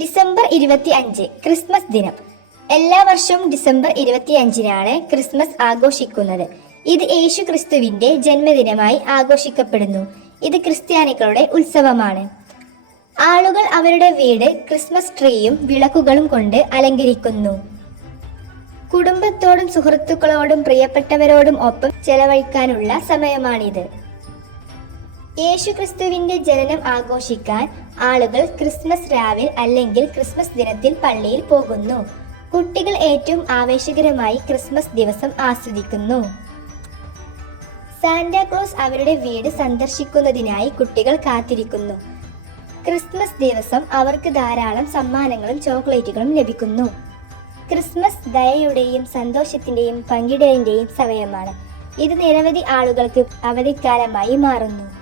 December ഇരുപത്തി അഞ്ച് Christmas ദിനം. എല്ലാ വർഷവും ഡിസംബർ ഇരുപത്തി അഞ്ചിനാണ് ക്രിസ്മസ് ആഘോഷിക്കുന്നത്. ഇത് യേശു ക്രിസ്തുവിന്റെ ജന്മദിനമായി ആഘോഷിക്കപ്പെടുന്നു. ഇത് ക്രിസ്ത്യാനികളുടെ ഉത്സവമാണ്. ആളുകൾ അവരുടെ വീട് ക്രിസ്മസ് ട്രീയും വിളക്കുകളും കൊണ്ട് അലങ്കരിക്കുന്നു. കുടുംബത്തോടും സുഹൃത്തുക്കളോടും പ്രിയപ്പെട്ടവരോടും ഒപ്പം ചെലവഴിക്കാനുള്ള സമയമാണിത്. യേശുക്രിസ്തുവിന്റെ ജനനം ആഘോഷിക്കാൻ ആളുകൾ ക്രിസ്മസ് രാവിൽ അല്ലെങ്കിൽ ക്രിസ്മസ് ദിനത്തിൽ പള്ളിയിൽ പോകുന്നു. കുട്ടികൾ ഏറ്റവും ആവേശകരമായി ക്രിസ്മസ് ദിവസം ആസ്വദിക്കുന്നു. സാന്റാക്ലോസ് അവരുടെ വീട് സന്ദർശിക്കുന്നതിനായി കുട്ടികൾ കാത്തിരിക്കുന്നു. ക്രിസ്മസ് ദിവസം അവർക്ക് ധാരാളം സമ്മാനങ്ങളും ചോക്ലേറ്റുകളും ലഭിക്കുന്നു. ക്രിസ്മസ് ദയയുടെയും സന്തോഷത്തിന്റെയും പങ്കിടലിന്റെയും സമയമാണ്. ഇത് നിരവധി ആളുകൾക്ക് അവധിക്കാലമായി മാറുന്നു.